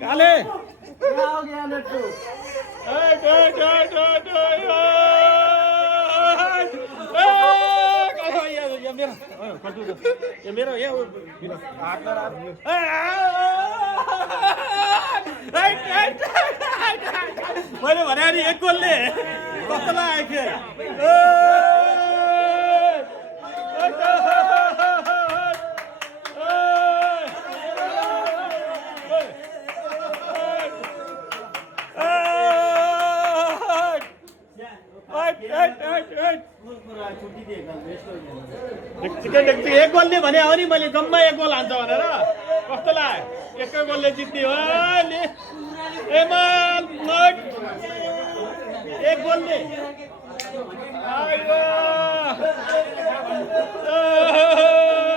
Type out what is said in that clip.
काले मेरो मैले भने नि एक गोलले कस्तो लाग्यो एक गोलले भने हो नि मैले जम्मा एक गोल हान्छ भनेर कस्तो लाग्यो एकै गोलले जित्ने हो एक गोलले